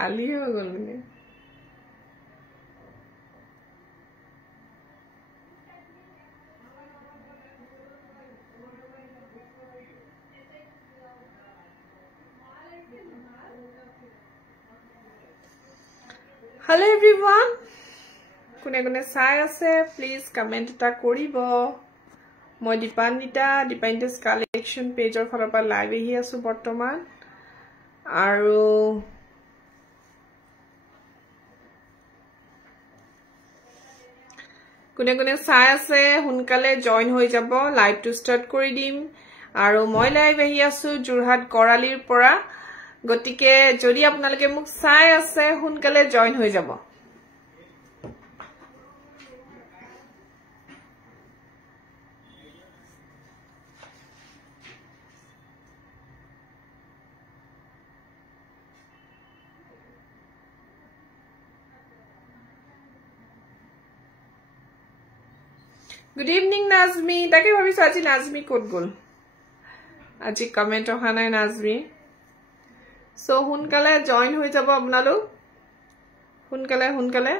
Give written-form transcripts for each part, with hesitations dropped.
খালি হৈ গ'ল নে Hello everyone কোনে কোনে চাই আছে প্লিজ কমেন্ট এটা কৰিব মই দীপান্বিতা's কালেকশন পেজৰ ফালৰ পৰা লাইভ আহি আছো বৰ্তমান আৰু কোনে কোনে চাই আছে হুনকালে জয়েন হৈ যাব লাইভ টু ষ্টাৰ্ট কৰি দিম আৰু মই লাইভ আহি আছো জুৰহাট কৰালিৰ পৰা গতিকে যদি আপোনালোকে মোক চাই আছে হুনকালে জয়েন হৈ যাব Good evening Nazmi তাকে ভাবিছো আজি নাজমি ক'ত গ'ল আজি কমেন্ট অহা নাই নাজমি সো হুনকালে জয়েন হৈ যাব আপোনালোক হুনকালে হুনকালে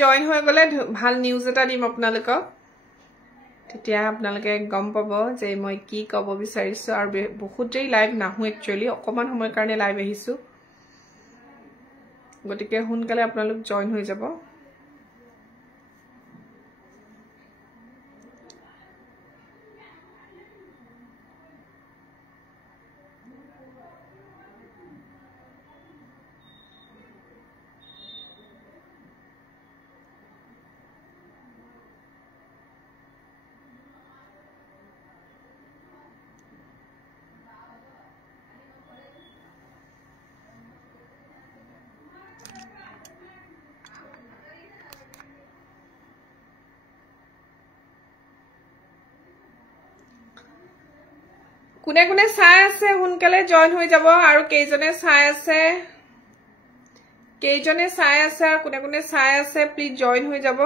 জয়েন হৈ গলে ভাল নিউজ এটা দিম আপোনালোকক তেতিয়া আপোনালোকে গম পাব যে মই কি ক'ব বিচাৰিছো আৰু বহুত দেৰি লাইভ নাহু একচুয়ালি অকমান সময় কাৰণে লাইভ আহিছো গতিকে হুনকালে আপোনালোক জয়েন হৈ যাব কোনে কোনে চাই আছে হুনকালে জয়েন হৈ যাব আৰু কেইজনে চাই আছে আৰু কোনে কোনে চাই আছে প্লিজ জয়েন হৈ যাব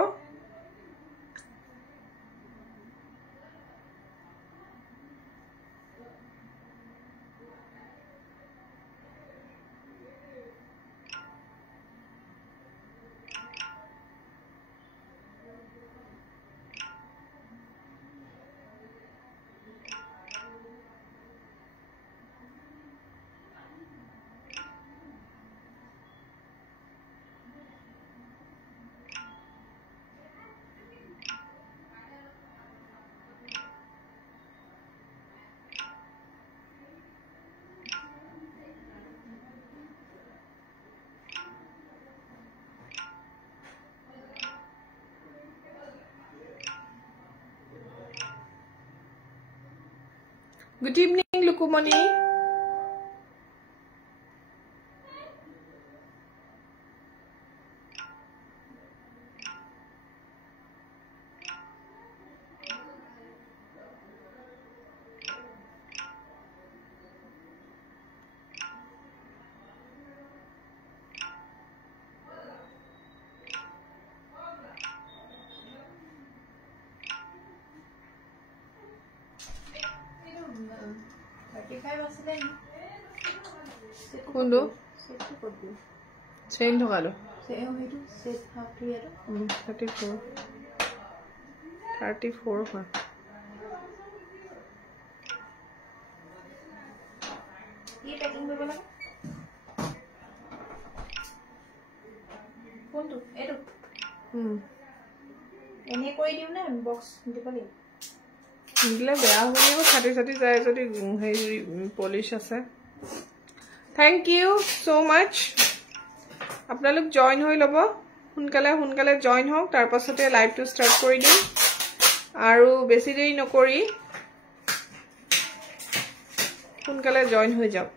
Good evening, Lukumani. Kundo? Chain dhokalo. 34. 34 huh? Ye packing korbo lage. Kundo? Eto. Ene koi diu na box dibo lage. Ingla beya hoye ko chati jay jodi hei polish ase. Thank you so much. আপোনালোক join হৈ লব সোনকালে join হওক তাৰ পাছতে লাইভটো start কৰি দিম আৰু বেছি দেৰি নকৰি সোনকালে জয়েন হৈ যাওক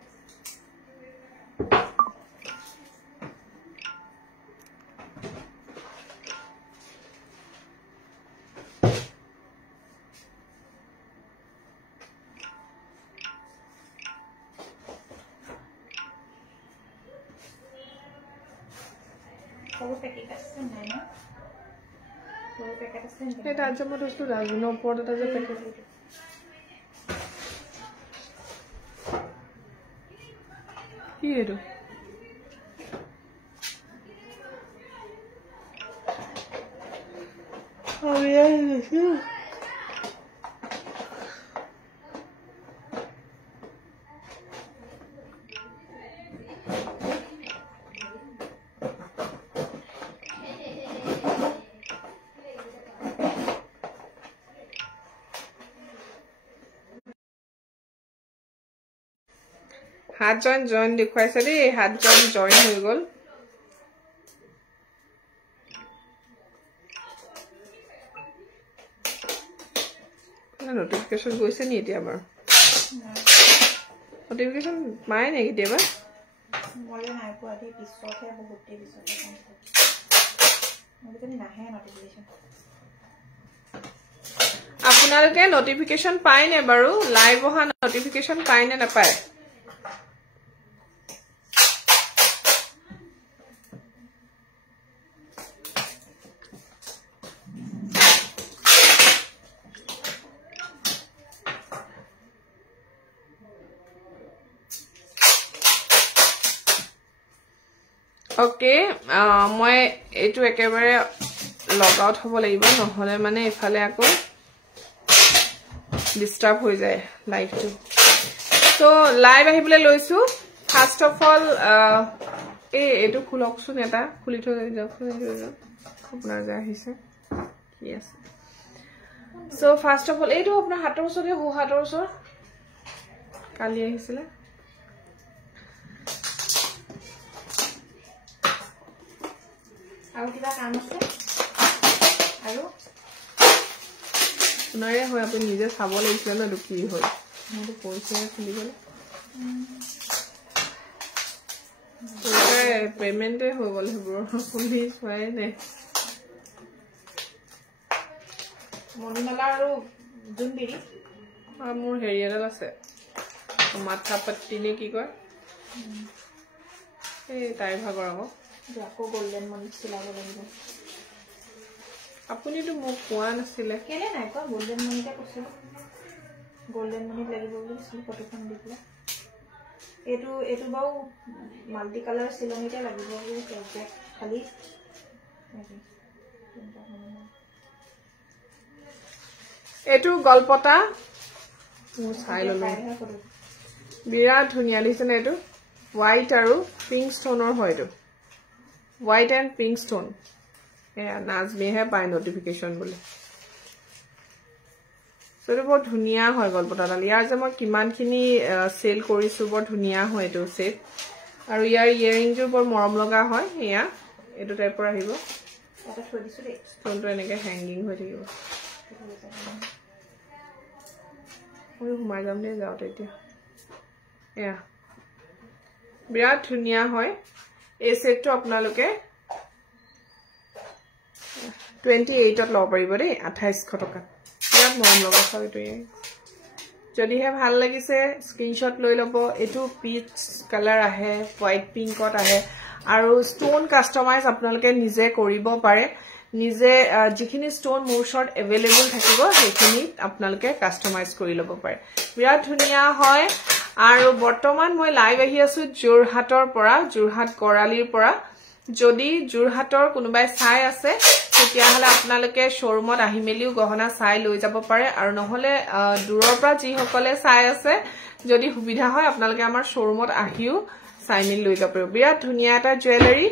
এটা যে মই কৈছো ৰাজনৰ ওপৰত এটা যে পেকেট কি এটো हाथ जॉइन देखुवाइছে দেই हाथ जॉइन হৈ গল নোটিফিকেশন গৈছে নি এতিয়া আমাৰ নোটিফিকেশন মায়ে নে কেতিয়াবা মলে নাই পোৱা দি পিছতে বহুত দেৰি পিছতে মলে নাহে নোটিফিকেশন আপোনালোকে নোটিফিকেশন পায় নে বাৰু লাইভ অহা নোটিফিকেশন পায় নে নাপায় ओके মই এটো একেবাৰে লগ আউট হ'ব লাগিব নহলে মানে ইফালে আকৌ ডিস্টার্ব হৈ যায় লাইভটো সো লাইভ আহিবলে লৈছো ফার্স্ট অফ অল এটো খুলকছুন এটা খুলি থৈ যাওক আপোনাৰ যা আহিছে কি আছে সো ফাৰ্স্ট অফ অল এটো আপোনাৰ হাতৰ ওচৰতে হো হাতৰ ওচৰ কালি আহিছিলে আৰু কিবা কাম আছে আৰু নৰে হয় আপুনি নিজে চাব লাগিছিল না দুকি হয় মই পইচা খুলি গলে পেমেন্ট হৈ গল হেবৰ খুলি হয় নে মনিমালা আৰু জুনবিৰি মোৰ হেৰি এডাল আছে মাথা পট্টি নে কি কয় এই তাই ভাগৰ আকৌ যাকো গোল্ডেন মনি চিলাব লাগিব আপুনি তো মোক কোৱা নাছিলে কেনে নাই কোৱা গোল্ডেন মনিটা কৈছিল গোল্ডেন মনি লাগিব বুলি সি ফটোখন দিলে এটো বাও মাল্টি কালাৰ চিলনিতে লাগিব বুলি কৈছে খালি এটো গলপটা মোৰ চাই ললো বিৰাট ধুনিয়া লিছে না এটো হোৱাইট আৰু পিংক ষ্টনৰ হয়টো white and pink stone नाजमी है पाए नोटिफिकेशन बोले सो तो बहुत धुनिया হয় গলপটাডাল ইয়াৰ যে মই কিমানখিনি সেল কৰিছো বৰ ধুনিয়া হয় এটো সেট আৰু ইয়াৰ ইয়াৰিং যে বৰ মৰম লগা হয় এয়া এটো টাইপৰ আহিব এটা থৈ দিছো দে ষ্টনটো এনেকে হ্যাঙ্গিং হৈ থাকিব মই ঘুমাই যাম দে যাওতে এতিয়া এয়া বিৰাট ধুনিয়া হয় এই সেটটো আপোনালোকে 28 ত লব পাৰিব দেই 2800 টকা ইয়াত মৰম লগা হয়টো যদি হে ভাল লাগিছে স্ক্ৰিনশ্বট লৈ লব এটো পিচ কালাৰ আহে হোৱাইট পিংকত আহে আৰু ষ্টন কাস্টমাইজ আপোনালোকে নিজে কৰিব পাৰে নিজে যিখিনি ষ্টন মোৰ শৰ্ট अवेलेबल থাকিব সেইখিনি আপোনালোকে কাস্টমাইজ কৰি লব পাৰে বিৰাট ধুনিয়া হয় আৰু বৰ্তমান মই লাইভ আহি আছো জোৰহাটৰ পৰা জোৰহাট কৰালিৰ পৰা যদি জোৰহাটৰ কোনোবাই চাই আছে তেতিয়া হলে আপোনালোকে শোৰুমত আহি মেলিও গহনা চাই লৈ যাব পাৰে আৰু নহলে দূৰৰ পৰা যি সকলে চাই আছে যদি সুবিধা হয় আপোনালোকে আমাৰ শোৰুমত আহিও চাই মেলি লৈ যাব পাৰে বিৰাট ধুনিয়া এটা জুৱেলাৰী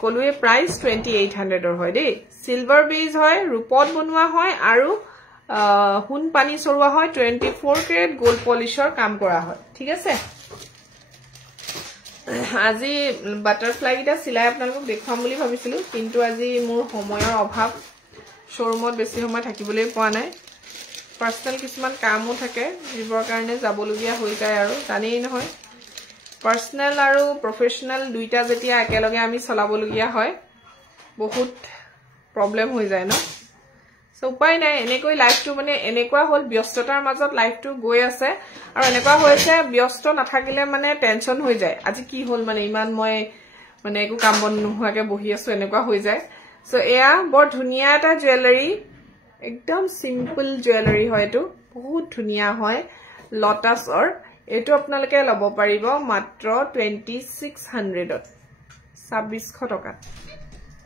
কলুৱে প্ৰাইস 2800 ৰ হয় দেই সিলভাৰ বেজ হয় ৰূপত বনোৱা হয় আৰু হুন পানী সৰুৱা হয় 24 ক্যাৰেট গোল্ড পলিশৰ কাম কৰা হয় ঠিক আছে আজি বাটাৰফ্লাই গিটা সিলাই আপোনালোকক দেখাম বুলি ভাবিছিলো কিন্তু আজি মোৰ সময়ৰ অভাৱ শোৰুমত বেছি সময় থাকিবলৈ পোৱা নাই পাৰ্সোনাল কিছুমান কামও থাকে যিবৰ কাৰণে যাবলগীয়া হৈ যায় আৰু জানেই নহয় পাৰ্সোনাল আৰু প্ৰফেশনাল দুইটা যেতিয়া একেলগে আমি চলাবলগীয়া হয় বহুত প্ৰবলেম হৈ যায় ন সো উপায় নাই এনেকৈ লাইফটো মানে এনেকুৱা হল ব্যস্ততাৰ মাজত লাইফটো গৈ আছে আৰু এনেকুৱা হৈছে ব্যস্ত নাথাকিলে মানে টেনশন হৈ যায় আজি কি হল মানে ইমান মই মানে একো কাম বন নোহোৱাকে বহি আছো এনেকুৱা হৈ যায় সো এয়া বৰ ধুনিয়া এটা জুৱেলাৰী একদম সিম্পল জুৱেলাৰী হয় এটো বহুত ধুনিয়া হয় লটাছৰ এটো আপোনালোকে লব পাৰিব মাত্ৰ 2600 ত 2600 টকা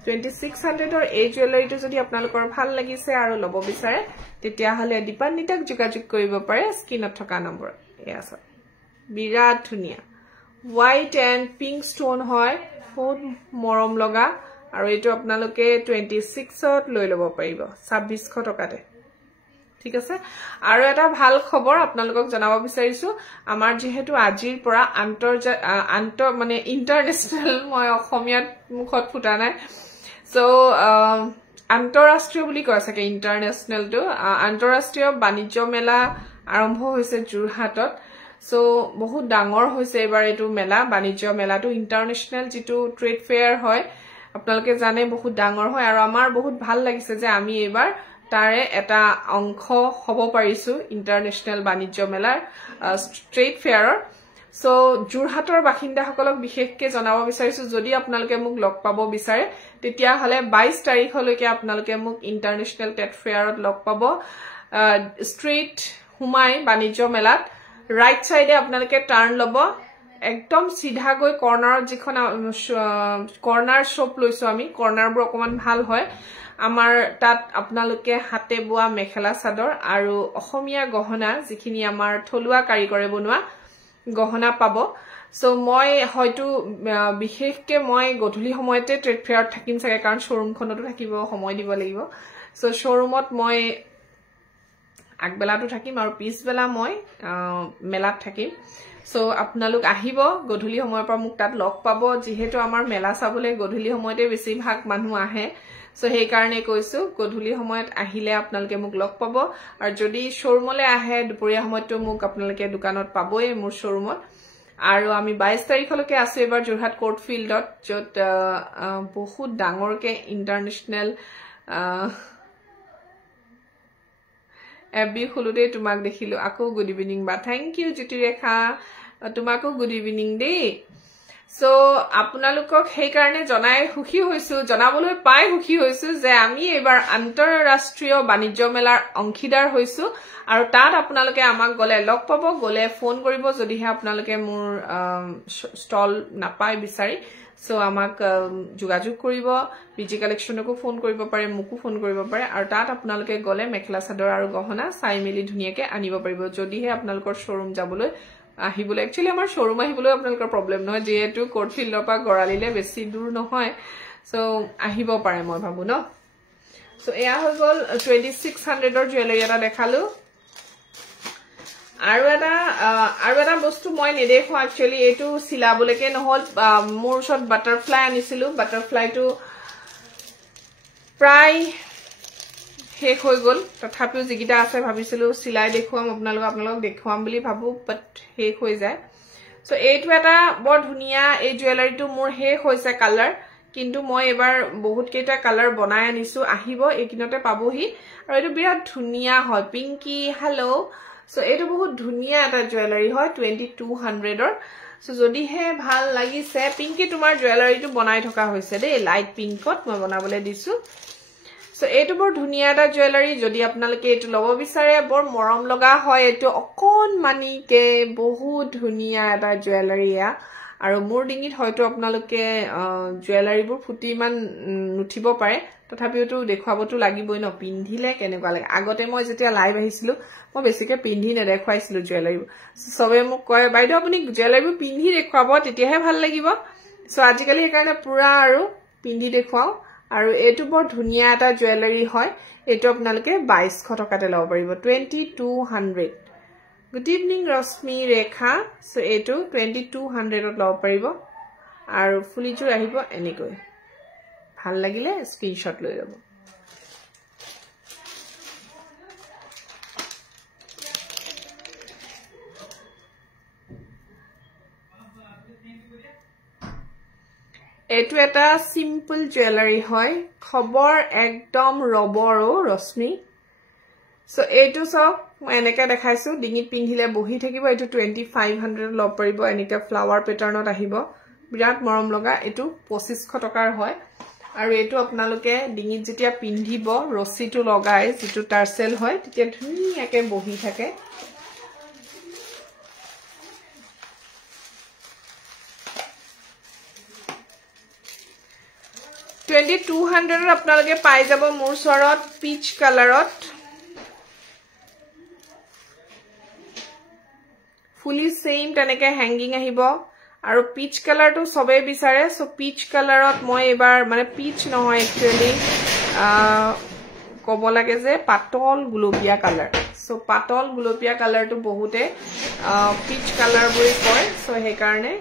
2600 ৰ এই জুৱেলাৰীটো যদি আপোনালোকৰ ভাল লাগিছে আৰু লব বিচাৰে তেতিয়া হলে দীপান্বিতাক যোগাযোগ কৰিব পাৰে স্ক্ৰিনত থকা নম্বৰ এয়া আছে বিৰাট ধুনিয়া হোৱাইট এণ্ড পিংক ষ্টোন হয় বহুত মৰম লগা আৰু এটো আপোনালোকে 26 ত লৈ লব পাৰিব 2600 টকাতে ঠিক আছে আৰু এটা ভাল খবৰ আপোনালোকক জনাব বিচাৰিছো আমাৰ যেহেতু আজিৰ পৰা মানে ইন্টাৰনেশনাল মই অসমীয়াত মুখত ফুটা নাই সো আন্তৰাষ্ট্ৰীয় বুলি কয় সকে ইন্টাৰনেশনাল টো আন্তৰাষ্ট্ৰীয় বাণিজ্য মেলা আৰম্ভ হৈছে জুৰহাটত সো বহুত ডাঙৰ হৈছে এবাৰ এটো মেলা বাণিজ্য মেলাটো ইন্টাৰনেশনাল যেটো ট্ৰেড ফেয়াৰ হয় আপোনালোকে জানে বহুত ডাঙৰ হয় আৰু আমাৰ বহুত ভাল লাগিছে যে আমি এবাৰ তাৰে এটা অংশ হ'ব পাৰিছো ইন্টাৰনেশনাল বাণিজ্য মেলাৰ ট্ৰেড ফেয়াৰৰ সো জুৰহাটৰ বাসিন্দাসকলক বিশেষকৈ জনাব বিচাৰিছো যদি আপোনালোকে মোক লগ পাব বিচাৰে তেতিয়া হলে 22 তাৰিখলৈকে আপোনালোকে মোক ইন্টাৰনেশনাল ট্ৰেড ফেয়াৰত লগ পাব ষ্ট্ৰীট হুমাই বাণিজ্য মেলাত ৰাইট সাইডে আপোনালোকে টাৰ্ন লব একদম সিধা গৈ কৰ্নাৰত যিখন কৰ্নাৰ শপ লৈছো আমি কৰ্নাৰবোৰ অকমান ভাল হয় আমাৰ তাত আপোনালোকে হাতে বোৱা মেখেলা চাদৰ আৰু অসমীয়া গহনা যিখিনি আমাৰ থলুৱা কাৰিকৰে বনোৱা গহনা পাব সো মই হয়তো বিশেষকৈ মই গধূলি সময়তে ট্ৰেড ফেয়াৰত থাকিম চাগে কাৰণ শোৰুমখনতো থাকিব সময় দিব লাগিব সো শোৰুমত মই আগবেলাটো থাকিম আৰু পিছবেলা মই মেলাত থাকিম সো আপোনালোক আহিব গধূলি সময়ৰ পৰা মোক তাত লগ পাব যেহেতু আমাৰ মেলা চাবলে গধূলি সময়তে বেছি ভাগ মানুহ আহে সো সেই কাৰণে কৈছো গধূলি সময়ত আহিলে আপোনালোকে মোক লগ পাব আৰু যদি শোৰুমলৈ আহে দুপৰীয়া সময়তো মোক আপোনালোকে দোকানত পাবই মোৰ শোৰুমত আৰু আমি 22 তাৰিখলৈকে আছো এবাৰ জুৰহাট কোৰ্ট ফিল্ডত যত বহুত ডাঙৰকে ইন্টাৰনেশনাল এবি খুলুতে তোমাক দেখিলো আকৌ গুড ইভিনিং বা থ্যাংক ইউ জ্যোতিৰেখা তোমাকো গুড ইভিনিং দে সো আপোনালোকক সেই কাৰণে জনাই সুখী হৈছো জনাবলৈ পাই সুখী হৈছো যে আমি এবাৰ আন্তঃৰাষ্ট্ৰীয় বাণিজ্য মেলাৰ অংশীদাৰ হৈছো আৰু তাত আপোনালোকে আমাক গলে লগ পাব গলে ফোন কৰিব যদিহে আপোনালোকে মোৰ ষ্টল নাপায় বিচাৰি সো আমাক যোগাযোগ কৰিব পিজি কালেকশনকো ফোন কৰিব পাৰে মুকো ফোন কৰিব পাৰে আৰু তাত আপোনালোকে গলে মেখেলা চাদৰ আৰু গহনা চাই মেলি ধুনিয়াকে আনিব পাৰিব যদিহে আপোনালোকৰ শোৰুম যাবলৈ আহিবলৈ একচুয়ালি আমাৰ শোৰুম আহিবলৈ আপোনালোকৰ প্ৰবলেম নহয় যেহেতু কোৰ্ট ফিল্ডৰ পৰা গৰালিলে বেছি দূৰ নহয় সো আহিব পাৰে মই ভাবো ন সো এয়া হৈ গল 2600 ৰ জুৱেলাৰী এটা দেখালো আৰু এটা বস্তু মই নেদেখো একচুয়ালি এটো সিলাবলৈকে নহল মোৰ ওচৰত বাটাৰফ্লাই আনিছিলো বাটাৰফ্লাইটো প্ৰায় শেষ হৈ গল তথাপিও যিকিটা আছে ভাবিছিলো সিলাই দেখুৱাম আপোনালোকক দেখুৱাম বুলি ভাবো বাট শেষ হৈ যায় সো এইটো এটা বৰ ধুনিয়া এই জুৱেলাৰীটো মোৰ শেষ হৈছে কালাৰ কিন্তু মই এবাৰ বহুত কেইটা কালাৰ বনাই আনিছো আহিব এইকিনতে পাবহি আৰু এইটো বিৰাট ধুনিয়া হয় পিংকি হেল্ল সো এইটো বহুত ধুনিয়া এটা জুৱেলাৰী হয় 2200 ৰ সো যদিহে ভাল লাগিছে পিংকি তোমাৰ জুৱেলাৰীটো বনাই থকা হৈছে দেই লাইট পিংকত মই বনাবলৈ দিছো সো এইটো বৰ ধুনিয়া এটা জুৱেলাৰী যদি আপোনালোকে এইটো লব বিচাৰে বৰ মৰম লগা হয় এইটো অকনমানিকে বহুত ধুনিয়া এটা জুৱেলাৰী আৰু মোৰ ডিঙিত হয়তো আপোনালোকে জুৱেলাৰীবোৰ ফুটি মান নুঠিব পাৰে তথাপিওটো দেখুৱাবটো লাগিবই ন পিন্ধিলে কেনেকুৱা লাগে আগতে মই যেতিয়া লাইভ আহিছিলো মই বেছিকে পিন্ধি নেদেখুৱাইছিলো জুৱেলাৰীবোৰ সবে মোক কয় বাইদেউ আপুনি জুৱেলাৰীবোৰ পিন্ধি দেখুৱাব তেতিয়াহে ভাল লাগিব সো আজিকালি সেইকাৰণে পুৰা আৰু পিন্ধি দেখুৱাও আৰু এটো বৰ ধুনিয়া এটা জুৱেলাৰী হয় এটো আপোনালোকে 2200 টকাতে লব পাৰিব 2200 গুড ইভিনিং ৰশ্মি ৰেখা সো এটো 2200 ত লব পাৰিব আৰু ফুলিযোৰ আহিব এনেকৈ ভাল লাগিলে স্ক্ৰিনশ্বট লৈ ল'ব এটো এটা সিম্পল জুৱেলাৰী হয় খবৰ একদম ৰবৰো ৰশ্মি সো এটো সব মই এনেকা দেখাইছো ডিঙিত পিন্ধিলে বহি থাকিব এটো 2500 লব পৰিব এনেকা ফ্লাৱাৰ প্যাটাৰ্নত আহিব বিৰাট মৰম লগা এটো 2500 টকাৰ হয় আৰু এটো আপোনালোকে ডিঙিত যেতিয়া পিন্ধিব ৰছিটো লগাই যেটো টাৰ্সেল হয় তেতিয়া ধুনীয়াকে বহি থাকে $2200 আপোনালোকে পাই যাব মোৰ সৰত পিচ কালাৰত ফুলি সেম তেনেকে হ্যাঙ্গিং আহিব আৰু পিচ কালাৰটো সবে বিচাৰে সো পিচ কালাৰত মই এবাৰ মানে পিচ নহয় একচুয়ালি কব লাগে যে পাতল গুলপীয়া কালাৰ সো পাতল গুলপীয়া কালাৰটো বহুতে পিচ কালাৰ বুলি কয় সো হে কাৰণে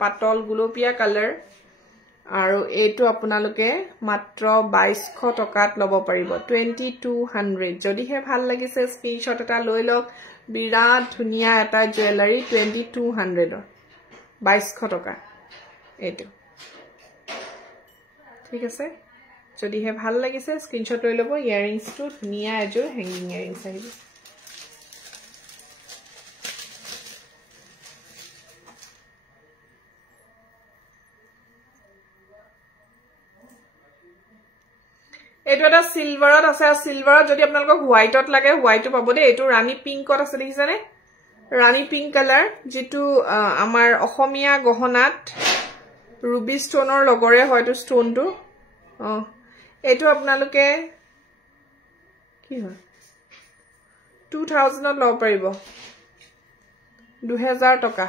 পাতল গুলপীয়া কালাৰ আৰু এটো আপোনালোকে মাত্ৰ 2200 টকাত লব পাৰিব 2200 যদি হে ভাল লাগিছে স্ক্ৰিনশ্বট এটা লৈ লওক বিৰাট ধুনিয়া এটা জুৱেলাৰী 2200 2200 টকা এটো ঠিক আছে যদি হে ভাল লাগিছে স্ক্ৰিনশ্বট লৈ লব ইয়াৰিংছটো ধুনিয়া এজোৰ হ্যাঙ্গিং ইয়াৰিংছ আহিব এটো এটা সিলভাৰত আছে সিলভাৰত যদি আপোনালোকক হোৱাইটত লাগে হোৱাইটটো পাব দে এটো ৰানী পিংকত আছে দেখিছানে ৰানী পিংক কালাৰ যেটো আমাৰ অসমীয়া গহনাত ৰুবি স্টোনৰ লগৰে হয়তো স্টোনটো এটো আপোনালোকে কি হয় 2000 ত লব পাৰিব 2000 টকা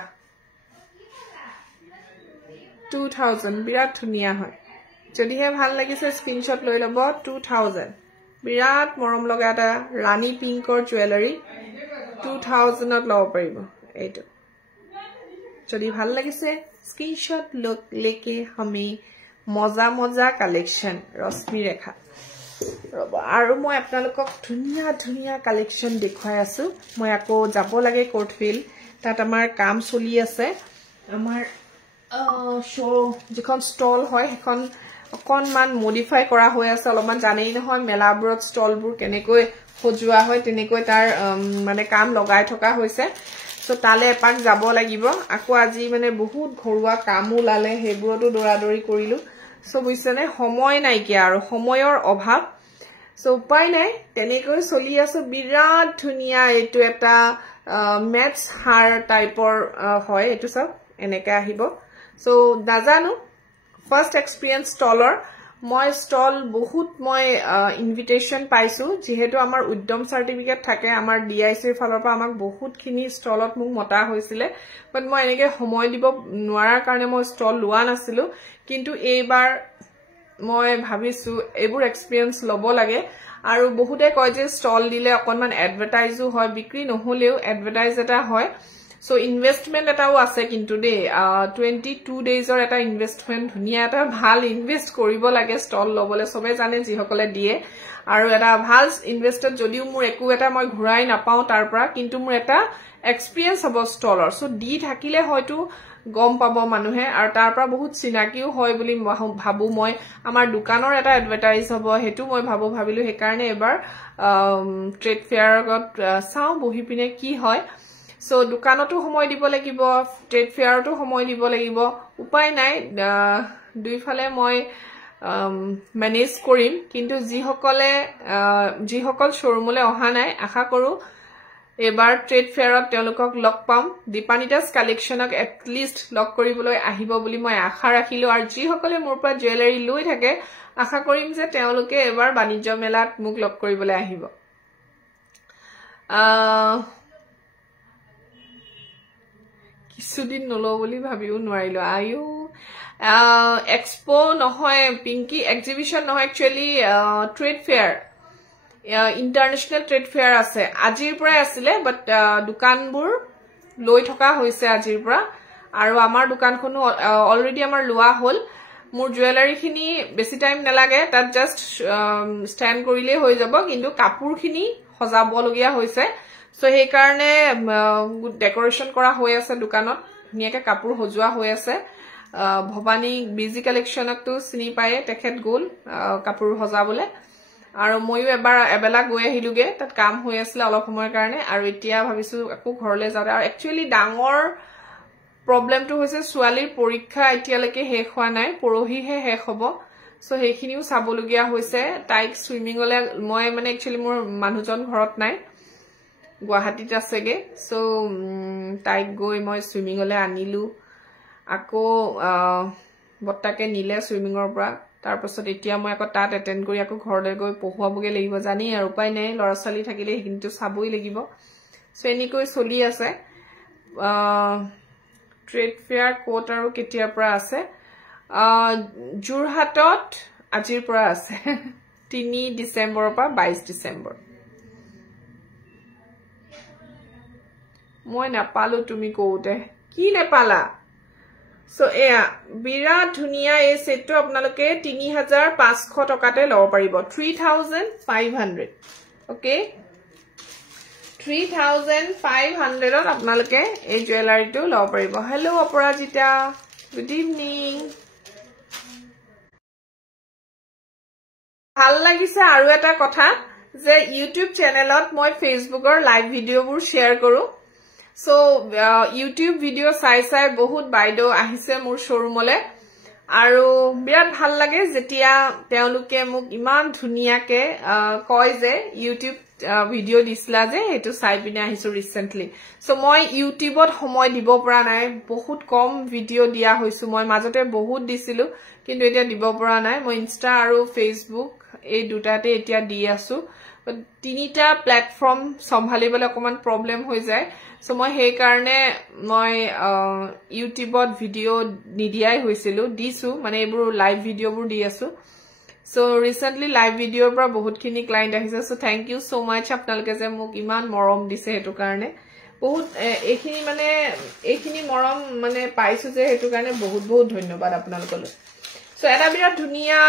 2000 বিৰাট ধুনিয়া হয় যদি হে ভাল লাগিছে স্ক্ৰিনশ্বট লৈ লব 2000 বিৰাট মৰম লগা এটা ৰানী পিংকৰ জুৱেলাৰী 2000 ত লব পাৰিব এইটো যদি ভাল লাগিছে স্ক্ৰিনশ্বট लेके हमें মজা মজা কালেকশন ৰশ্মি ৰেখা ৰব আৰু মই আপোনালোকক ধুনিয়া ধুনিয়া কালেকশন দেখুৱাই আছো মই আকৌ যাব লাগে কোৰ্টফিল তাত আমাৰ কাম চলি আছে আমাৰ শো যিখন ষ্টল হয় এখন অকনমান মডিফাই কৰা হৈ আছে অলপমান জানেই নহয় মেলাবোৰত ষ্টলবোৰ কেনেকৈ সজোৱা হয় তেনেকৈ তাৰ মানে কাম লগাই থকা হৈছে সো তালে এপাক যাব লাগিব আকৌ আজি মানে বহুত ঘৰুৱা কাম ওলালে হেবোৰটো দৰাদৰি কৰিলো সো বুইছেনে সময় নাই কি আৰু সময়ৰ অভাৱ সো উপায় নাই তেনেকৈ চলি আছে বিৰাট ধুনিয়া এটো এটা ম্যাটছ হাৰ টাইপৰ হয় এটো সব এনেকা আহিব সো দাজানো ফাৰ্স্ট এক্সপেৰিয়েন্স ষ্টলৰ মই ষ্টল বহুত মই ইনভিটেশন পাইছো যেহেতু আমাৰ উদ্যম সাৰ্টিফিকেট থাকে আমাৰ ডিআইসি ফালৰ পৰা আমাক বহুতখিনি ষ্টলত মোক মতা হৈছিল বাট মই এনেকে সময় দিব নোৱাৰাৰ কাৰণে মই ষ্টল লোৱা নাছিলো কিন্তু এইবাৰ মই ভাবিছো এবোৰ এক্সপেৰিয়েন্স লব লাগে আৰু বহুতে কয় যে ষ্টল দিলে অকনমান এডভাৰটাইজও হয় বিক্ৰী নহলেও এডভাৰটাইজ এটা হয় সো ইনভেষ্টমেন্ট এটাও আছে কিন্তু দে 22 ডেজৰ এটা ইনভেষ্টমেন্ট ধুনিয়া এটা ভাল ইনভেষ্ট কৰিব লাগে ষ্টল লবলে সবে জানে যি সকলে দিয়ে আৰু এটা ভাল ইনভেষ্টৰ যদিও মোৰ একো এটা মই ঘুৰাই নাপাও তাৰ পৰা কিন্তু মোৰ এটা এক্সপেৰিয়েন্স হ'ব ষ্টলৰ সো দি থাকিলে হয়তো গম পাব মানুহে আৰু তাৰ পৰা বহুত চিনাকিও হয় বুলি ভাবু মই আমাৰ দোকানৰ এটা এডভাৰটাইজ হ'ব হেতু মই ভাবিলো হে কাৰণে এবাৰ ট্ৰেড ফেয়াৰত চাও বহি পিনে কি হয় সো দোকানতো সময় দিব লাগিব ট্ৰেড ফেয়াৰতো সময় দিব লাগিব উপায় নাই দুইফালে মই মেনেজ কৰিম কিন্তু যি সকল শোৰুমলে অহা নাই আশা কৰো এবাৰ ট্ৰেড ফেয়াৰত তেওঁলোকক লগ পাম দীপানিতাস কালেকশনক এট লিষ্ট লগ কৰিবলৈ আহিব বুলি মই আশা ৰাখিলো আৰু যি সকলে মোৰ পৰা জুৱেলাৰী লৈ থাকে আশা কৰিম যে তেওঁলোকে এবাৰ বাণিজ্য মেলাত মোক লগ কৰিবলৈ আহিব কিছুদিন নলো বুলি ভাবিও নোৱাৰিলো আয়ো এক্সপো নহয় পিংকি এক্সিবিশন নহয় actually trade fair international trade fair আছে আজিৰ পৰা আছিলে বাট দোকানবোৰ লৈ থকা হৈছে আজিৰ পৰা আৰু আমাৰ দোকানখনো অলৰেডি আমাৰ লোৱা হ'ল মোৰ জুৱেলাৰী খিনি বেছি টাইম নালাগে তাত জাস্ট ষ্টেণ্ড কৰিলে হৈ যাব কিন্তু কাপোৰখিনি সজাব লগিয়া হৈছে সো সেই কাৰণে ডেকোৰেশন কৰা হৈ আছে দোকানত ধুনিয়াকে কাপোৰ সজোৱা হৈ আছে ভবানী বিজি কালেকশনতো চিনি পায়ে তেখেত গল কাপোৰ সজাবলে আৰু মইও এবেলা গৈ আহিলুগে তাত কাম হৈ আছিল অলপ সময়ৰ কাৰণে আৰু এতিয়া ভাবিছো আকৌ ঘৰলে যাওঁতে আৰু একচুয়ালি ডাঙৰ প্ৰবলেমটো হৈছে ছোৱালীৰ পৰীক্ষা এতিয়ালৈকে শেষ হোৱা নাই পৰহিহে শেষ হ'ব সো হেখিনিও চাবলগিয়া হৈছে তাইক সুইমিংলে মই মানে একচুয়ালি মোৰ মানুহজন ঘৰত নাই গুৱাহাটীত আছেগে সো তাইক গৈ মই সুইমিংলে আনিলো আকৌ বট্টাকে নিলে সুইমিংৰ পৰা তাৰ পাছত এতিয়া মই আকৌ তাত এটেন্ড কৰি আকৌ ঘৰলে গৈ পঢ়ুৱাবগে লাগিব জানি আৰু উপায় নাই লৰা ছোৱালী থাকিলে হেকিনটো চাবই লাগিব সো এনিকৈ চলি আছে ট্ৰেড ফেয়াৰ কোট আৰু কেতিয়াৰ পৰা আছে জুৰহাটত আজিৰ পৰা আছে 3 ডিসেম্বৰৰ পৰা 22 ডিসেম্বৰ মই নাপালো তুমি কোতে কি নেপালা সো এয়া বিৰাট ধুনিয়া এই সেটটো আপোনালোকে 3500 টকাতে লব পাৰিব 3500 ওকে 3500 ত আপোনালোকে এই জুৱেলাৰীটো লব পাৰিব হেল্ল অপৰাজিতা গুড ইভিনিং ভাল লাগিছে আৰু এটা কথা যে ইউটিউব চেনেলত মই ফেসবুকৰ লাইভ ভিডিওবোৰ শেয়াৰ কৰো সো ইউটিউব ভিডিও চাই বহুত বাইদেউ আহিছে মোৰ শোৰুমলে আৰু বিৰাট ভাল লাগে যেতিয়া তেওঁলোকে মোক ইমান ধুনিয়াকে কয় যে ইউটিউব ভিডিও দিছলা যে এটো চাই পিনে আহিছো ৰিসেন্টলি সো মই ইউটিউবত সময় দিব পৰা নাই বহুত কম ভিডিও দিয়া হৈছো মই মাজতে বহুত দিছিলো কিন্তু এতিয়া দিব পৰা নাই মই ইনষ্টা আৰু ফেসবুক এই দুটাতে এতিয়া দি আছো তিনিটা প্ল্যাটফৰ্ম সম্ভালিবলৈ অকমান প্ৰবলেম হৈ যায় সো মই সেই কাৰণে মই ইউটিউবত ভিডিও নিদিয়াই হৈছিল দিছো মানে এবোৰ লাইভ ভিডিওবোৰ দি আছো সো ৰিসেন্টলি লাইভ ভিডিওৰ পৰা বহুতখিনি ক্লায়েন্ট আহিছে সো থ্যাংক ইউ সো মাচ আপোনালোকে যে মোক ইমান মৰম দিছে হেতু কাৰণে বহুত এইখিনি মৰম মানে পাইছো যে হেতু কাৰণে বহুত বহুত ধন্যবাদ আপোনালোকলৈ সো এটা বিৰাট ধুনিয়া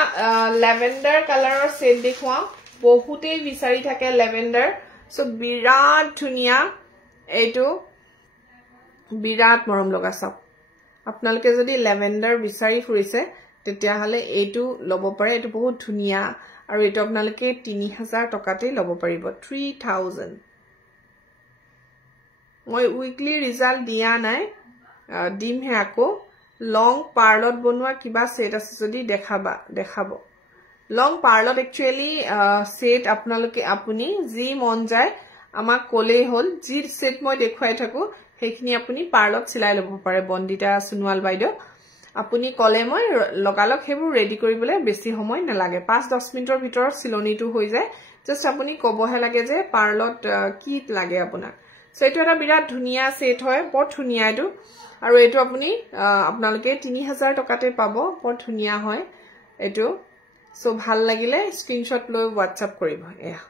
ল্যাভেন্ডাৰ কালাৰৰ সেট দেখুৱা বহুতেই বিচাৰি থাকে ল্যাভেন্ডাৰ সো বিৰাট ধুনিয়া এইটো বিৰাট মৰম লগা সব আপোনালোকে যদি ল্যাভেন্ডাৰ বিচাৰি ফুৰিছে তেতিয়া হলে এইটো লব পাৰে এইটো বহুত ধুনিয়া আৰু এইটো আপোনালোকে 3000 টকাতে লব পাৰিব 3000 মই উইকলি ৰিজাল্ট দিয়া নাই দিম হে আকৌ লং পাৰ্লত বনোৱা কিবা সেট আছে যদি দেখাব লং পাৰ্লত একচুয়ালি সেট আপোনালোকে আপুনি জি মন যায় আমাক কোলে হল জি সেট মই দেখুৱাই থাকো হেখিনি আপুনি পাৰ্লত চিলাই লব পাৰে বন্দিতা সুনৱাল বাইদেউ আপুনি কলে মই লগালক হেবু ৰেডি কৰিবলৈ বেছি সময় নালাগে 5-10 মিনিটৰ ভিতৰত চিলনিটো হৈ যায় জাস্ট আপুনি কবহে লাগে যে পাৰ্লত কি লাগে আপোনাক সো এটো এটা বিৰাট ধুনিয়া সেট হয় বৰ ধুনিয়া এটো আৰু এটো আপুনি আপোনালোকে 3000 টকাতে পাব বৰ ধুনিয়া হয় এটো সো ভাল লাগিলে স্ক্ৰিনশট লৈ WhatsApp কৰিব এয়া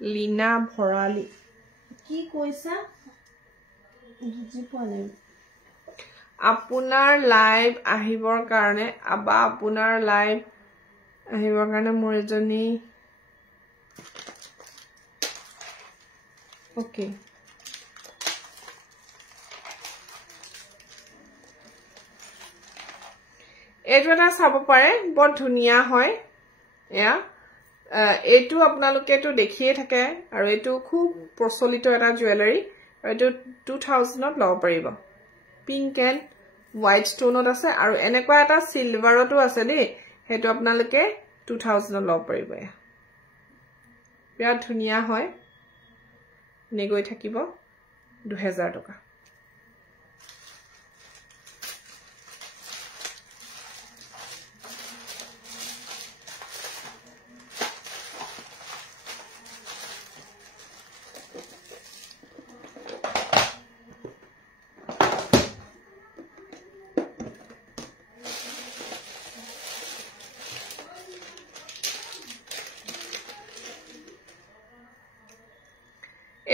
লীনা ভৰালি কি কৈছা বুজি পোৱা নাই আপোনাৰ লাইভ আহিবৰ কাৰণে আপোনাৰ লাইভ আহিবৰ কাৰণে মোৰ এজনী ওকে এইটো এটা চাব পাৰে বৰ ধুনিয়া হয় এয়া এটো আপোনালোকে তো দেখিয়ে থাকে আৰু এটো খুব প্ৰচলিত এটা জুৱেলাৰী এটো 2000 ত লব পাৰিব পিংক এন্ড হোৱাইট ষ্টোনত আছে আৰু এনেকুৱা এটা সিলভাৰটো আছে দেই হেতু আপোনালোকে 2000 ত লব পাৰিব বিৰাট ধুনিয়া হয় নেগৈ থাকিব 2000 টকা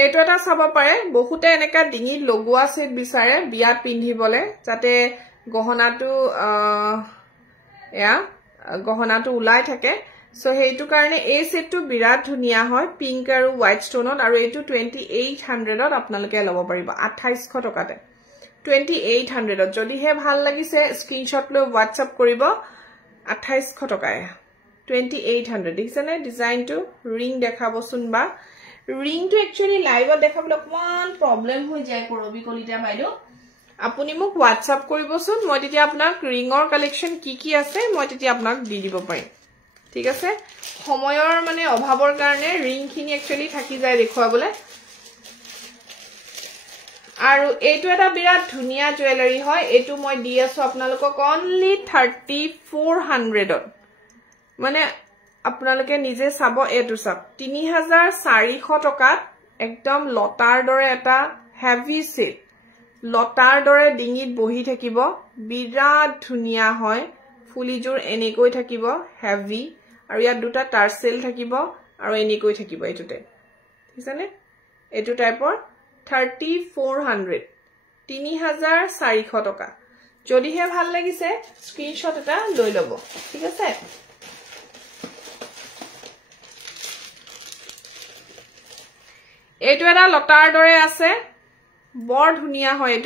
এইটো এটা চাব পাৰে বহুতে এনেকা ডিঙিত লগোৱা সেট বিচাৰে বিয়াত পিন্ধিবলে যাতে গহনাটো উলাই থাকে সো হেইটো কাৰণে এই সেটটো বিৰাট ধুনিয়া হয় পিংক আৰু হোৱাইট ষ্টোনত আৰু এইটো 2800 ত আপোনালোকে লব পাৰিব 2800 টকাতে 2800 ত যদি হে ভাল লাগিছে স্ক্ৰিনশ্বট লৈ WhatsApp কৰিব 2800 টকায় 2800 দেখিছেনে ডিজাইনটো ৰিং দেখাবচোন বা ৰিংটো একচুয়ালি লাইভত দেখাবলৈ অকমান প্ৰবলেম হৈ যায় কৰবি কলিতা বাইদেউ আপুনি মোক WhatsApp কৰিবচোন মই তেতিয়া আপোনাক ৰিংৰ কালেকচন কি আছে মই তেতিয়া আপোনাক দি দিব পাৰিম ঠিক আছে সময়ৰ মানে অভাৱৰ কাৰণে ৰিংখিনি একচুয়ালি থাকি যায় দেখুৱাবলৈ আৰু এইটো এটা বিৰাট ধুনিয়া জুৱেলাৰী হয় এইটো মই দি আছো আপোনালোকক অনলি 3400 ত মানে আপোনালোকে নিজে চাব এটো সব 3400 টকাত একদম লতাৰ দৰে এটা হেভি সেট লতাৰ দৰে ডিঙিত বহি থাকিব বিৰাট ধুনিয়া হয় ফুলিজোৰ এনেকৈ থাকিব হেভি আৰু ইয়াত দুটা টাৰ্সেল থাকিব আৰু এনেকৈ থাকিব এটোতে ঠিকছানে এটো টাইপৰ 3400 টকা যদি হে ভাল লাগিছে স্ক্ৰিনশ্বট এটা লৈ লব ঠিক আছে এইটো এটা লতাৰ দৰে আছে বৰ ধুনিয়া হয়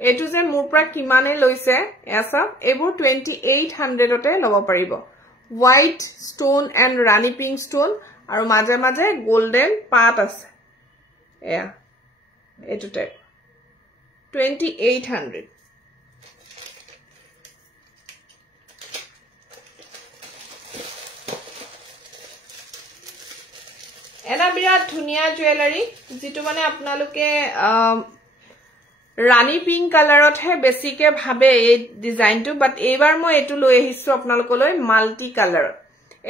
এটো যে মোৰ পৰা কিমানে লৈছে এসা এবোৰ 2800 তে লব পাৰিব white stone and Rani pink stone আৰু মাজে মাজে গোল্ডেন পাত আছে এয়া এটো টাইপ 2800 এটা বিৰাট ধুনিয়া জুৱেলাৰী যেটো মানে আপোনালোকে ৰাণী পিংক কালাৰত হে বেছিকে ভাবে এই ডিজাইনটো বাট এইবাৰ মই এটো লৈ আহিছো আপোনালোকলৈ মাল্টি কালাৰ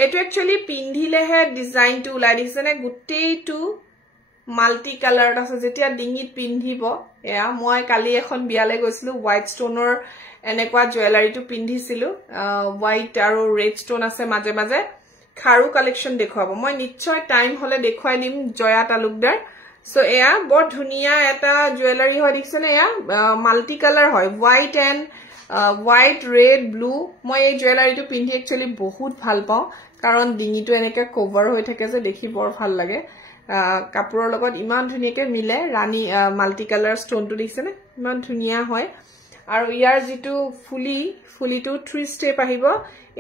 এটো একচুয়ালি পিন্ধিলে হে ডিজাইনটো উলাই দিছেনে গুটেইটো মাল্টি কালাৰত আছে যেতিয়া ডিঙিত পিন্ধিব এয়া মই কালি এখন বিয়ালে গৈছিলো হোৱাইট ষ্টোনৰ এনেকুৱা জুৱেলাৰীটো পিন্ধিছিলো হোৱাইট আৰু ৰেড ষ্টোন আছে মাজে মাজে খাৰু কালেকশন দেখুৱাব মই নিশ্চয় টাইম হলে দেখুৱাই দিম জয়া তালুকদাৰ সো এয়া বৰ ধুনিয়া এটা জুৱেলাৰী হয় দেখিছেনে এয়া মাল্টি কালাৰ হয় white and white red blue মই এই জুৱেলাৰীটো পিন্ধি একচুয়ালি বহুত ভাল পাওঁ কাৰণ ডিঙিটো এনেকে কভাৰ হৈ থাকে যে দেখি বৰ ভাল লাগে কাপোৰৰ লগত ইমান ধুনিয়াকে মিলে ৰাণী মাল্টি কালাৰ ষ্টোনটো দেখিছেনে ইমান ধুনিয়া হয় আৰু ইয়াৰ যেটো ফুলিটো 3 স্টেপ আহিব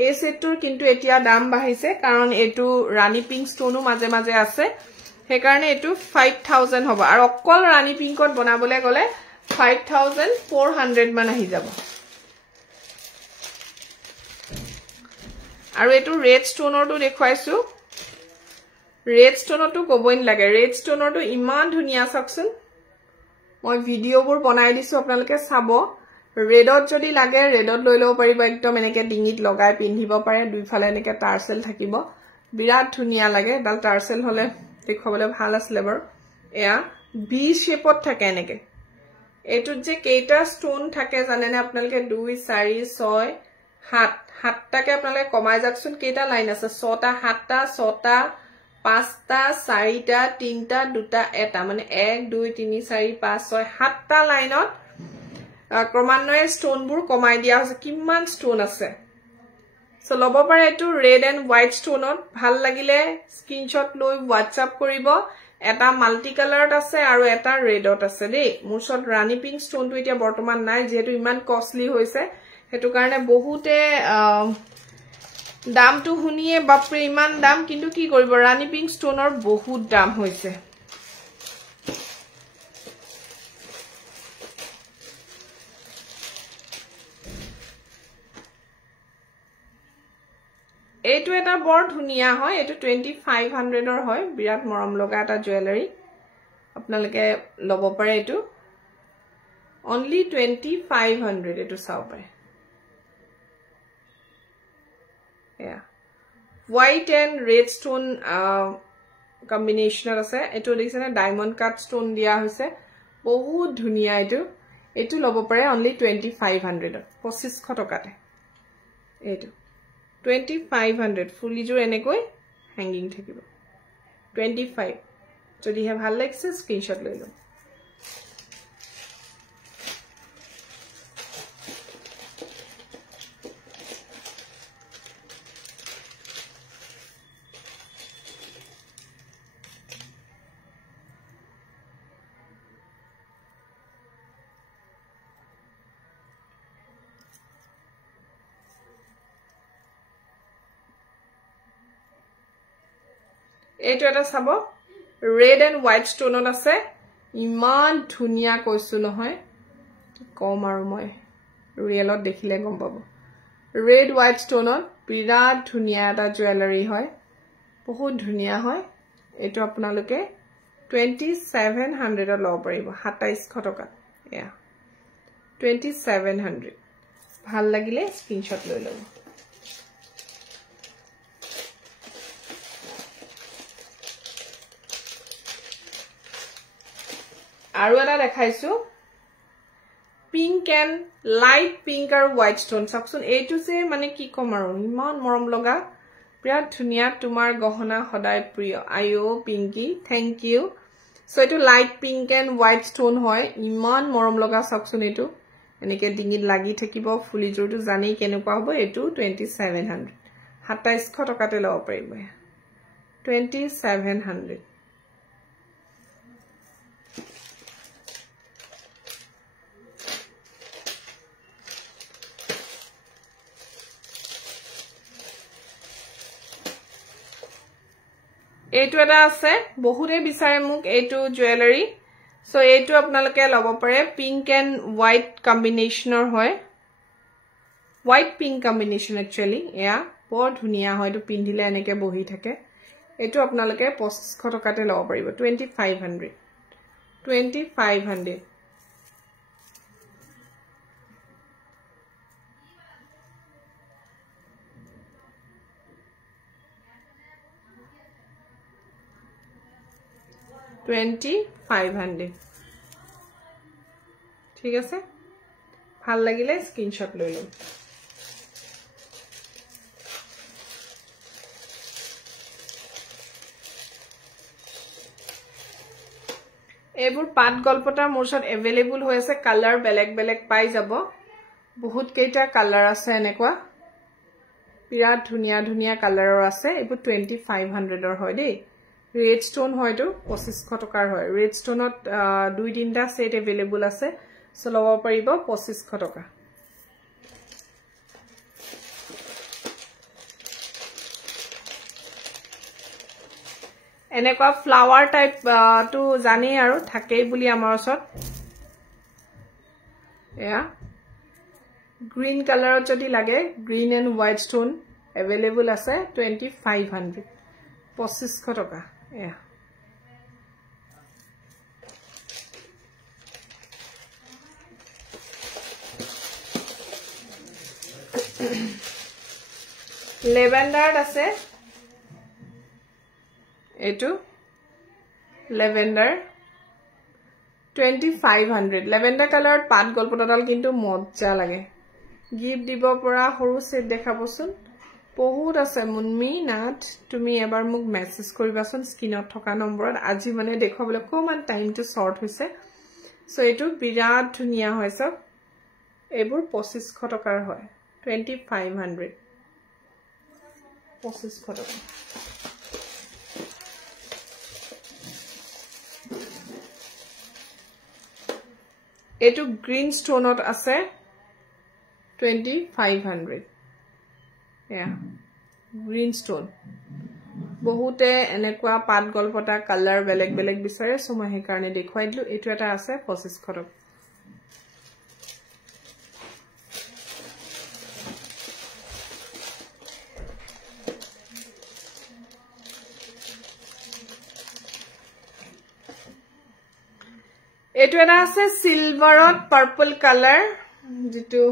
এই সেটটোৰ কিন্তু এতিয়া দাম বাঢ়িছে কাৰণ এটো ৰাণী পিংক ষ্টোনো মাজে মাজে আছে হে কাৰণে এটো 5000 হ'ব আৰু অকল ৰাণী পিংকত বনাবলে গলে 5400 মান আহি যাব আৰু এটো ৰেড ষ্টোনৰটো দেখুৱাইছো ৰেড ষ্টোনৰটো কবই নালাগে ৰেড ষ্টোনৰটো ইমান ধুনিয়া চাকচোন মই ভিডিওবোৰ বনাই দিছো আপোনালোকে চাব ৰেডত যদি লাগে ৰেডত লৈ লব পাৰিব একদম এনেকে ডিঙিত লগাই পিন্ধিব পাৰে দুইফালে এনেকে টাৰ্সেল থাকিব বিৰাট ধুনিয়া লাগে ডাল টাৰ্সেল হলে দেখুৱাবলৈ ভাল আছিল বাৰু এয়া বি শেপত থাকে এনেকে এটোত যে কেইটা ষ্টোন থাকে জানেনে আপোনালোকে 2 4 6 7 সাতটাকে আপোনালোকে কমাই যাকচোন কেইটা লাইন আছে 6টা 7টা 6টা 5টা 4টা 3টা 2টা 1টা মানে 1 2 3 4 5 6 7টা লাইনত ক্ৰমান্বয়ে ষ্টোনবোৰ কমাই দিয়া হৈছে কিমান ষ্টোন আছে সো লব পাৰে এটো ৰেড এণ্ড হোৱাইট ষ্টোনত ভাল লাগিলে স্ক্ৰিনশ্বট লৈ WhatsApp কৰিব এটা মাল্টি কালাৰত আছে আৰু এটা ৰেডত আছে দেই মোৰ ওচৰত ৰাণী পিংক ষ্টোনটো এতিয়া বৰ্তমান নাই যেহেতু ইমান কষ্টলি হৈছে হেতু কাৰণে বহুতে দামটো শুনিয়ে বাপৰে ইমান দাম কিন্তু কি কৰিব ৰাণী পিংক ষ্টোনৰ বহুত দাম হৈছে এইটো এটা বৰ ধুনিয়া হয় এইটো 2500 ৰ হয় বিৰাট মৰম লগা এটা জুৱেলাৰী আপোনালোকে লব পাৰে এইটো only 2500 এটো চাও পাৰে এয়া white and red stone combination আছে এটো দেখিছেনে ডায়মণ্ড কাট ষ্টোন দিয়া হৈছে বহুত ধুনিয়া এটো লব পাৰে only 2500 2500 টকাতে এটো 2500 ফুলিজোৰ এনেকৈ হ্যাঙ্গিং থাকিব 25 যদিহে ভাল লাগিছে স্ক্ৰিনশ্বট লৈ লওক এইটো এটা চাব red and white stone on আছে ইমান ধুনিয়া কৈছো নহয় কম আৰু মই ৰিয়েলত দেখিলে গম পাব red white stone on বিৰাট ধুনিয়া এটা জুৱেলাৰী হয় বহুত ধুনিয়া হয় এইটো আপোনালোকে 2700 লব পাৰিব 2700 টকা এয়া 2700 ভাল লাগিলে স্ক্ৰিনশ্বট লৈ লব আৰু এটা দেখাইছো পিংক এন্ড লাইট পিংক আৰু হোৱাইট ষ্টোন চাকচোন এইটো যে মানে কি কম আৰু ইমান মৰম লগা বিৰাট ধুনিয়া তোমাৰ গহনা সদায় প্ৰিয় আইও পিংকি থ্যাংক ইউ সো এইটো light pink and white stone হয় ইমান মৰম লগা চাকচোন এইটো এনেকে ডিঙিত লাগি থাকিব ফুলিজোৰটো জানি কেনেকুৱা হ'ব এইটো 2700 2700 টকাতে লব পাৰিব 2700 এইটো এটা আছে বহুতে বিচাৰে মোক এইটো জুৱেলাৰী সো এইটো আপোনালোকে লব পাৰে পিংক এন্ড হোৱাইট কম্বিনেশনৰ হয় হোৱাইট পিংক কম্বিনেশন একচুয়ালি এয়া বৰ ধুনিয়া হয় এইটো পিন্ধিলে এনেকে বহি থাকে এইটো আপোনালোকে 2500 টকাতে লব পাৰিব 2500 2500 ঠিক আছে ভাল লাগিলে স্ক্ৰিনশ্বট লৈ লওক এইবোৰ পাট গল্পটাৰ মোৰছত এভেইলেবল হৈ আছে কালাৰ বেলেগ বেলেগ পাই যাব বহুত কেইটা কালাৰ আছে এনেকুৱা বিৰাট ধুনিয়া ধুনিয়া কালাৰৰ আছে এইবোৰ 2500 ৰ হয় দেই red stone হয়তো 2500 টকাৰ হয় red stoneত দুই তিনটা সেট अवेलेबल আছে সো লব পাৰিব 2500 টকা এনেকুৱা ফ্লাৱাৰ টাইপ টু জানি আৰু থাকেই বুলি আমাৰ ওচৰত এয়া গ্ৰীন কালাৰত যদি লাগে green and white stone available আছে 2500 2500 টকা Yeah. লেভেন্ডার আছে এটু লেভেন্ডার 2500 লেভেন্ডার কালার পাট গল্পটাল কিন্তু মজা লাগে গিফট দিব পৰা সৰু সেট দেখাবচোন বহুত আছে মুনমি নাথ তুমি এবাৰ মোক মেসেজ কৰিবাচোন স্ক্ৰিনত থকা নম্বৰত আজি মানে দেখাবলৈ কোমান টাইমটো শৰ্ট হৈছে সো এটো বিৰাট ধুনিয়া হয় সব এবোৰ 2500 টকাৰ হয় 2500 2500 টকা এটো গ্ৰীন ষ্টোনত আছে 2500 Yeah, green stone. বহুতে এনেকুৱা পাট গল্পটা কালাৰ বেলেগ বেলেগ বিচাৰে সো মই হেকাৰণে দেখুৱাই দিলো এটো এটা আছে 2500 টকা এটো এটা আছে সিলভাৰত পাৰ্পল কালাৰ যেটো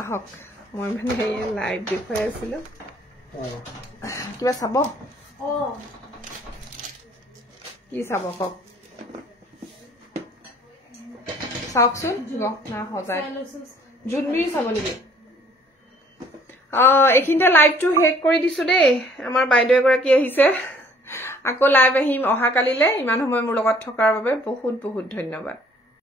আহক মই মানে লাইভ দেখুৱাই আছিলো কিবা চাব কি চাব কক চাওকচোন না সজাই জুনবিৰি চাব নেকি এইখিনিতে লাইভটো শেষ কৰি দিছো দেই আমাৰ বাইদেউ এগৰাকী আহিছে আকৌ লাইভ আহিম অহা কালিলে ইমান সময় মোৰ লগত থকাৰ বাবে বহুত বহুত ধন্যবাদ